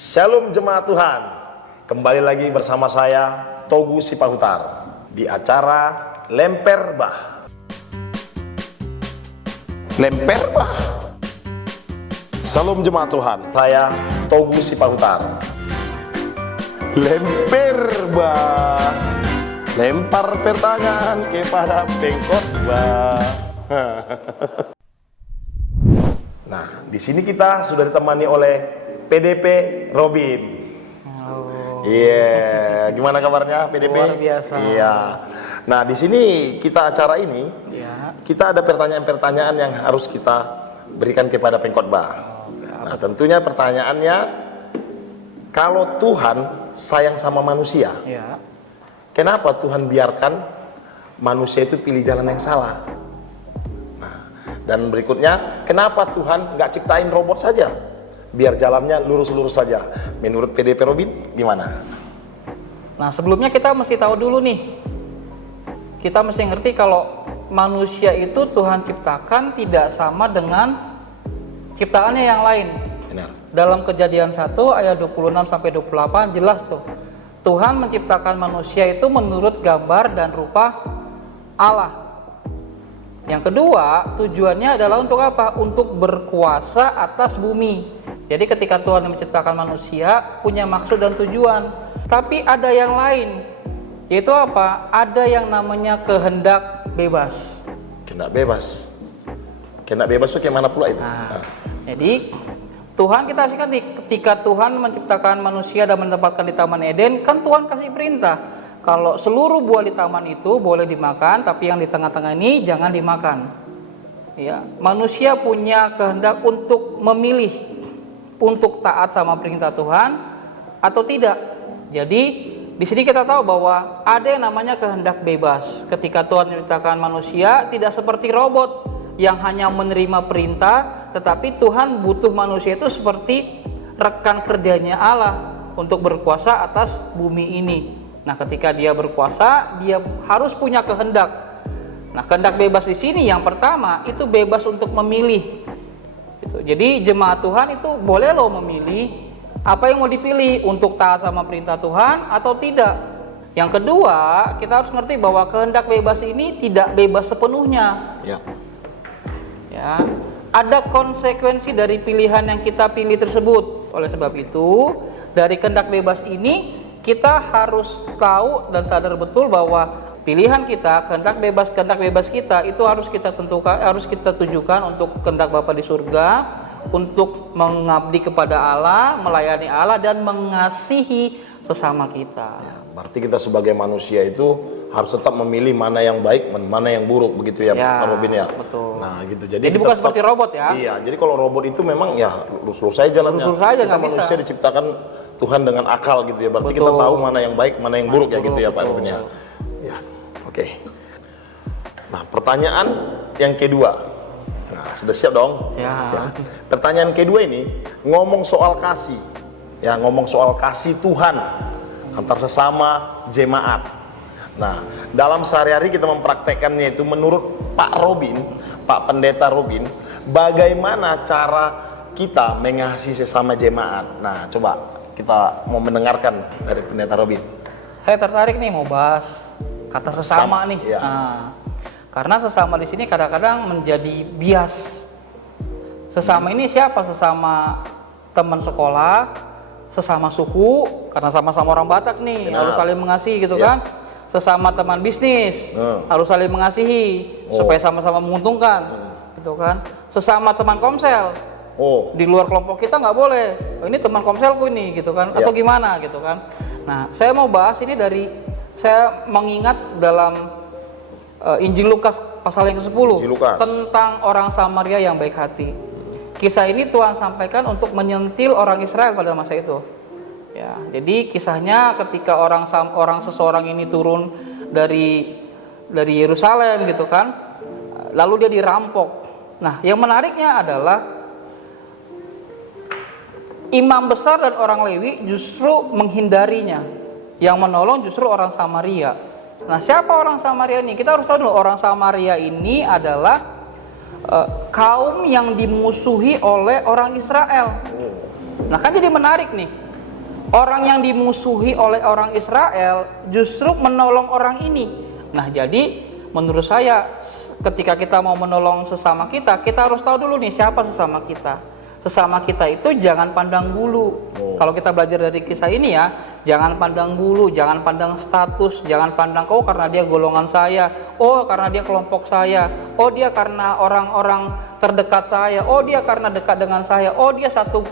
Shalom jemaat Tuhan. Kembali lagi bersama saya Togu Sipahutar di acara Lemper Bah. Lemper Bah. Shalom jemaat Tuhan. Saya Togu Sipahutar. Lemper Bah. Lempar pertanyaan kepada pengkhotbah. Nah, di sini kita sudah ditemani oleh PDP Robin. Halo. Iya, gimana kabarnya PDP? Luar biasa. Iya. Nah, di sini kita acara ini, kita ada pertanyaan-pertanyaan yang harus kita berikan kepada pengkhotbah. Nah, tentunya pertanyaannya, kalau Tuhan sayang sama manusia, kenapa Tuhan biarkan manusia itu pilih jalan yang salah? Dan berikutnya, kenapa Tuhan nggak ciptain robot saja, biar jalannya lurus-lurus saja? Menurut PDP Robin, gimana? Nah, sebelumnya kita mesti tahu dulu nih. Kita mesti ngerti kalau manusia itu Tuhan ciptakan tidak sama dengan ciptaannya yang lain. Benar. Dalam Kejadian 1 ayat 26 sampai 28 jelas tuh. Tuhan menciptakan manusia itu menurut gambar dan rupa Allah. Yang kedua, tujuannya adalah untuk apa? Untuk berkuasa atas bumi. Jadi ketika Tuhan menciptakan manusia, punya maksud dan tujuan. Tapi ada yang lain, yaitu apa? Ada yang namanya kehendak bebas. Kehendak bebas. Kehendak bebas itu kayak mana pula itu? Jadi Tuhan, kita kasihkan ketika Tuhan menciptakan manusia dan menempatkan di Taman Eden, kan Tuhan kasih perintah. Kalau seluruh buah di taman itu boleh dimakan, tapi yang di tengah-tengah ini jangan dimakan. Ya, manusia punya kehendak untuk memilih, untuk taat sama perintah Tuhan atau tidak. Jadi di sini kita tahu bahwa ada yang namanya kehendak bebas. Ketika Tuhan menciptakan manusia, tidak seperti robot yang hanya menerima perintah, tetapi Tuhan butuh manusia itu seperti rekan kerjanya Allah untuk berkuasa atas bumi ini. Nah, ketika dia berkuasa, dia harus punya kehendak. Nah, kehendak bebas di sini yang pertama itu bebas untuk memilih. Jadi jemaat Tuhan itu boleh loh memilih apa yang mau dipilih, untuk taat sama perintah Tuhan atau tidak. Yang kedua, kita harus ngerti bahwa kehendak bebas ini tidak bebas sepenuhnya. Ya, ada konsekuensi dari pilihan yang kita pilih tersebut. Oleh sebab itu, dari kehendak bebas ini kita harus tahu dan sadar betul bahwa pilihan kita, kehendak bebas kita itu harus kita tentukan, harus kita tujukan untuk kehendak Bapa di surga, untuk mengabdi kepada Allah, melayani Allah dan mengasihi sesama kita. Berarti kita sebagai manusia itu harus tetap memilih mana yang baik, mana yang buruk, begitu ya, Pak Robin ya. Betul. Nah, gitu. Jadi bukan seperti robot ya. Iya, jadi kalau robot itu memang ya lurus-lurus saja jalannya. Lurus saja, kita manusia bisa. Diciptakan Tuhan dengan akal gitu ya. Berarti kita tahu mana yang baik, mana yang buruk ya gitu ya Pak Robin ya. Ya, oke. Nah, pertanyaan yang kedua. Nah, sudah siap dong? Siap. Ya. Pertanyaan kedua ini ngomong soal kasih. Ya, ngomong soal kasih Tuhan antar sesama jemaat. Nah, dalam sehari-hari kita mempraktekkannya itu menurut Pak Robin, Pak Pendeta Robin, bagaimana cara kita mengasihi sesama jemaat. Nah, coba kita mau mendengarkan dari Pendeta Robin. Saya tertarik nih mau bahas kata sesama nih. Ya. Nah, karena sesama di sini kadang-kadang menjadi bias. Sesama ini siapa? Sesama teman sekolah, sesama suku, karena sama-sama orang Batak nih, harus saling mengasihi gitu kan. Sesama teman bisnis, harus saling mengasihi supaya sama-sama menguntungkan, gitu kan. Sesama teman komsel, di luar kelompok kita nggak boleh. Ini teman komselku ini, gitu kan? Atau gimana, gitu kan? Nah, saya mau bahas ini dari saya mengingat dalam Injil Lukas pasal yang ke-10 tentang orang Samaria yang baik hati. Kisah ini Tuhan sampaikan untuk menyentil orang Israel pada masa itu. Ya, jadi kisahnya ketika seseorang ini turun dari Yerusalem gitu kan, lalu dia dirampok. Nah, yang menariknya adalah imam besar dan orang Lewi justru menghindarinya. Yang menolong justru orang Samaria. Nah, siapa orang Samaria ini? Kita harus tahu dulu, orang Samaria ini adalah kaum yang dimusuhi oleh orang Israel. Nah, kan jadi menarik nih. orang yang dimusuhi oleh orang Israel justru menolong orang ini. Nah, jadi menurut saya ketika kita mau menolong sesama kita, kita harus tahu dulu nih siapa sesama kita. Sesama kita itu jangan pandang bulu. Kalau kita belajar dari kisah ini ya, jangan pandang bulu, jangan pandang status, jangan pandang oh karena dia golongan saya, oh karena dia kelompok saya, oh dia karena orang-orang terdekat saya, oh dia karena dekat dengan saya, oh dia satu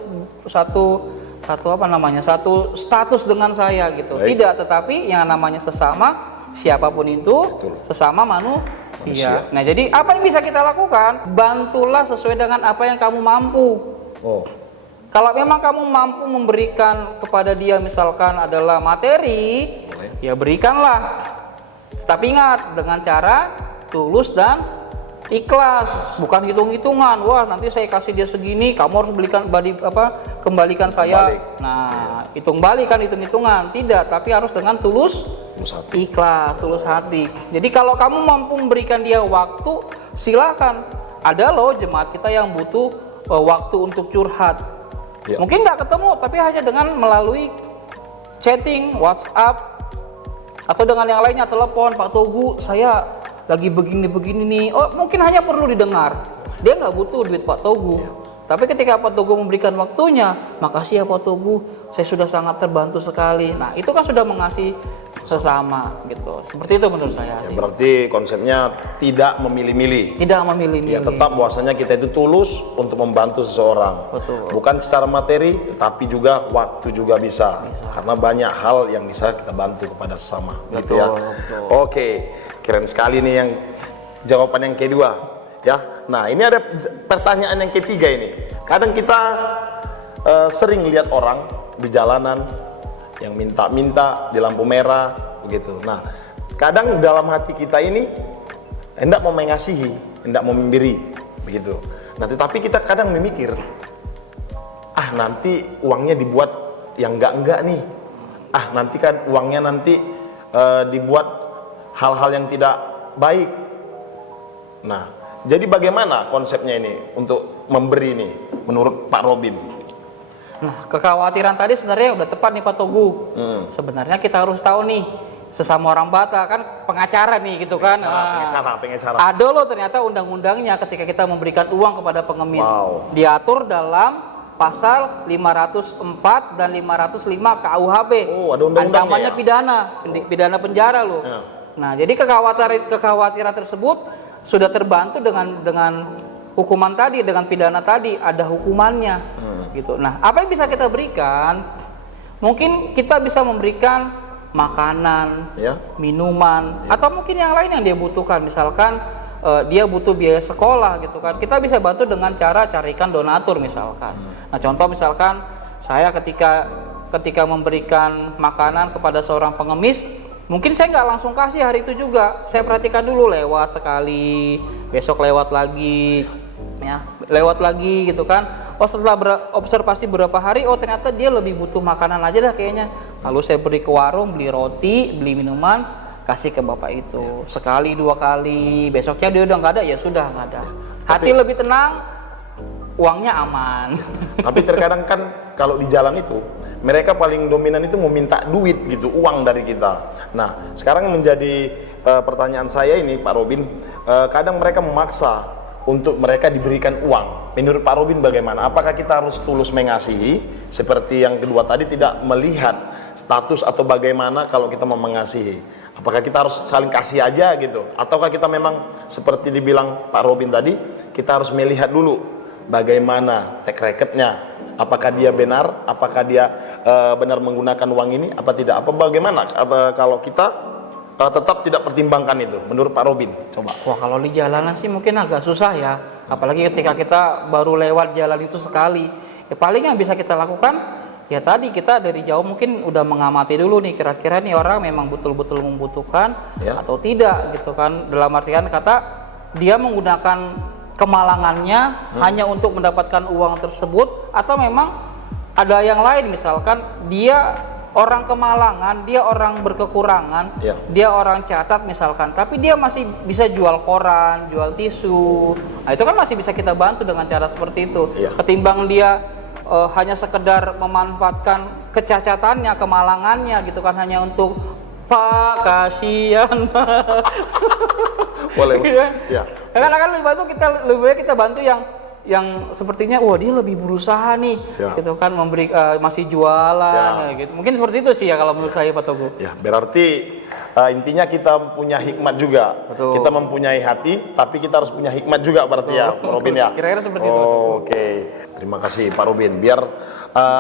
status dengan saya gitu. Baik. Tidak, tetapi yang namanya sesama siapapun itu, Betul. sesama manusia. Nah, jadi apa yang bisa kita lakukan? Bantulah sesuai dengan apa yang kamu mampu. Oh, Kalau memang kamu mampu memberikan kepada dia misalkan adalah materi, boleh. ya berikanlah. Tapi ingat dengan cara tulus dan ikhlas, bukan hitung-hitungan. Wah, nanti saya kasih dia segini, kamu harus kembalikan saya. Balik. Nah, hitung-hitungan. Tidak, tapi harus dengan tulus hati. ikhlas, tulus hati. Jadi kalau kamu mampu memberikan dia waktu, silakan. Ada loh jemaat kita yang butuh waktu untuk curhat. Ya. Mungkin nggak ketemu, tapi hanya dengan melalui chatting, WhatsApp, atau dengan yang lainnya, telepon, Pak Togu, saya lagi begini-begini nih. Oh, mungkin hanya perlu didengar. Dia nggak butuh duit Pak Togu. Tapi ketika Pak Togu memberikan waktunya, makasih ya Pak Togu, saya sudah sangat terbantu sekali. Nah, itu kan sudah mengasihi sesama gitu. Seperti itu menurut saya. Ya, berarti konsepnya tidak memilih-milih. Tidak memilih-milih. Ya, tetap bahwasanya kita itu tulus untuk membantu seseorang. Betul. Bukan secara materi, tapi juga waktu juga bisa. Karena banyak hal yang bisa kita bantu kepada sesama. Gitu ya. Betul. Oke, keren sekali nih yang jawaban yang kedua. Ya, nah ini ada pertanyaan yang ketiga ini. Kadang kita sering lihat orang di jalanan yang minta-minta di lampu merah begitu. Nah, kadang dalam hati kita ini hendak mau mengasihi, hendak mau memberi begitu. Nah, tetapi kita kadang memikir, nanti uangnya dibuat yang enggak nih. Nanti kan uangnya nanti dibuat hal-hal yang tidak baik. Nah, jadi bagaimana konsepnya ini untuk memberi ini menurut Pak Robin? Nah, kekhawatiran tadi sebenarnya udah tepat nih Pak Togu. Sebenarnya kita harus tahu nih, sesama orang Batak kan pengacara nih gitu kan. Pengacara. Ada loh ternyata undang-undangnya ketika kita memberikan uang kepada pengemis. Wow. Diatur dalam pasal 504 dan 505 KUHP. Oh, ada undang-undangnya Ancamannya ya? pidana penjara loh. Ya. Nah, jadi kekhawatiran tersebut sudah terbantu dengan hukuman tadi, dengan pidana tadi, ada hukumannya gitu. Nah, apa yang bisa kita berikan? Mungkin kita bisa memberikan makanan, Ya. minuman, atau mungkin yang lain yang dia butuhkan. Misalkan dia butuh biaya sekolah gitu kan. Kita bisa bantu dengan cara carikan donatur misalkan. Nah, contoh misalkan saya ketika memberikan makanan kepada seorang pengemis, mungkin saya nggak langsung kasih hari itu juga. Saya perhatikan dulu, lewat sekali, besok lewat lagi, ya, lewat lagi gitu kan. Oh, setelah observasi berapa hari, oh ternyata dia lebih butuh makanan aja dah kayaknya. Lalu saya beri ke warung, beli roti, beli minuman, kasih ke bapak itu. Sekali, dua kali, besoknya dia udah nggak ada, ya sudah nggak ada. Hati lebih tenang, uangnya aman. Tapi terkadang kan kalau di jalan itu mereka paling dominan itu meminta duit gitu, uang dari kita. Nah, sekarang menjadi pertanyaan saya ini Pak Robin, kadang mereka memaksa untuk mereka diberikan uang. Menurut Pak Robin bagaimana? Apakah kita harus tulus mengasihi seperti yang kedua tadi, tidak melihat status atau bagaimana kalau kita mau mengasihi? Apakah kita harus saling kasih aja gitu? Ataukah kita memang seperti dibilang Pak Robin tadi, kita harus melihat dulu bagaimana track record-nya? Apakah dia benar? Apakah dia benar menggunakan uang ini? Apa tidak? Apa bagaimana? Kalau kita tetap tidak pertimbangkan itu, menurut Pak Robin? Coba. Wah, kalau di jalanan sih mungkin agak susah ya. Apalagi ketika kita baru lewat jalan itu sekali. Ya, paling yang bisa kita lakukan, ya tadi kita dari jauh mungkin udah mengamati dulu nih, kira-kira nih orang memang betul-betul membutuhkan Ya. atau tidak gitu kan. Dalam artian kata, dia menggunakan kemalangannya hanya untuk mendapatkan uang tersebut, atau memang ada yang lain, misalkan dia orang kemalangan, dia orang berkekurangan, Ya. dia orang catat misalkan, tapi dia masih bisa jual koran, jual tisu. Nah, itu kan masih bisa kita bantu dengan cara seperti itu. Ya. Ketimbang dia hanya sekedar memanfaatkan kecacatannya, kemalangannya gitu kan, hanya untuk Pak kasihan Pak. Boleh. Ya. Ya. Karena kan lebih baik kita bantu yang sepertinya wah dia lebih berusaha nih. Siap. Gitu kan, memberi masih jualan. Ya, gitu. Mungkin seperti itu sih ya kalau menurut saya Pak Togo. Ya, berarti intinya kita punya hikmat juga. Betul. Kita mempunyai hati, tapi kita harus punya hikmat juga berarti ya, Pak Robin ya. Kira-kira seperti itu. Oke, terima kasih Pak Robin. Biar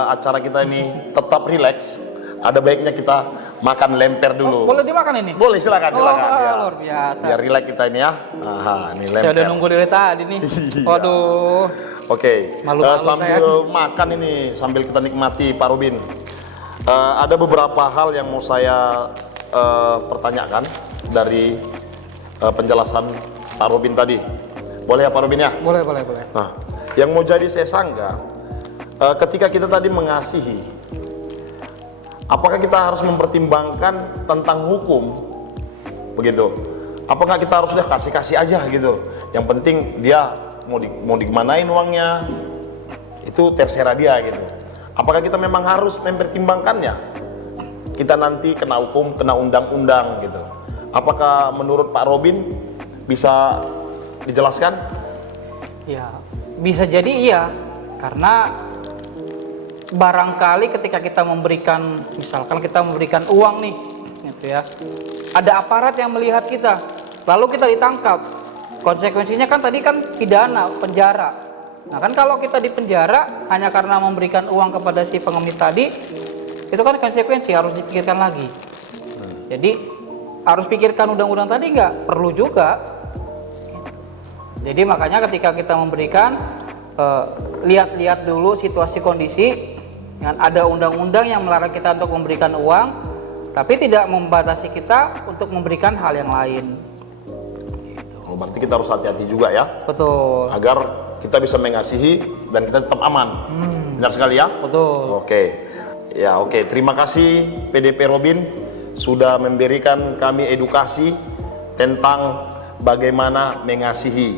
acara kita ini tetap rileks, ada baiknya kita makan lemper dulu. Boleh dimakan ini? Boleh, silakan. Ya. Luar biasa. Biar rileks kita ini ya. Aha, ini lemper. Saya udah nunggu dari tadi nih. Iya. Waduh. Oke, Malu-malu sambil makan ini, sambil kita nikmati Pak Robin. Ada beberapa hal yang mau saya pertanyakan dari penjelasan Pak Robin tadi. Boleh ya Pak Robin ya? Boleh. Nah, yang mau jadi saya sanggah, ketika kita tadi mengasihi, apakah kita harus mempertimbangkan tentang hukum? Begitu. Apakah kita harus udah kasih aja gitu? Yang penting dia mau dikemanain uangnya, itu terserah dia gitu. Apakah kita memang harus mempertimbangkannya? Kita nanti kena hukum, kena undang-undang gitu. Apakah menurut Pak Robin bisa dijelaskan? Ya, bisa jadi iya. Karena barangkali ketika kita memberikan, misalkan kita memberikan uang nih, gitu ya, ada aparat yang melihat kita, lalu kita ditangkap. Konsekuensinya kan tadi kan pidana, penjara. Nah kan kalau kita di penjara hanya karena memberikan uang kepada si pengemis tadi, itu kan konsekuensi harus dipikirkan lagi. Jadi harus pikirkan undang-undang tadi nggak? Perlu juga. Jadi makanya ketika kita memberikan, lihat-lihat dulu situasi kondisi. Ada undang-undang yang melarang kita untuk memberikan uang, tapi tidak membatasi kita untuk memberikan hal yang lain. Oh, berarti kita harus hati-hati juga ya. Betul. Agar kita bisa mengasihi dan kita tetap aman. Benar sekali ya? Betul. Oke. Ya, oke. Terima kasih PDP Robin sudah memberikan kami edukasi tentang bagaimana mengasihi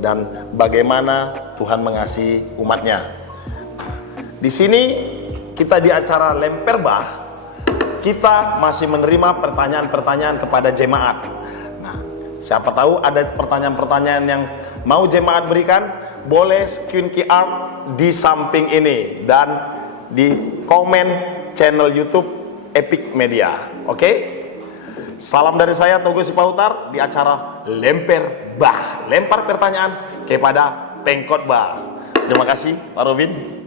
dan bagaimana Tuhan mengasihi umatnya. Di sini kita di acara Lemper Bah, kita masih menerima pertanyaan-pertanyaan kepada jemaat. Nah, siapa tahu ada pertanyaan-pertanyaan yang mau jemaat berikan, boleh scan QR di samping ini dan di komen channel YouTube Epic Media. Oke? Salam dari saya Togo Sipautar di acara Lemper Bah. Lempar pertanyaan kepada pengkhotbah. Terima kasih Pak Robin.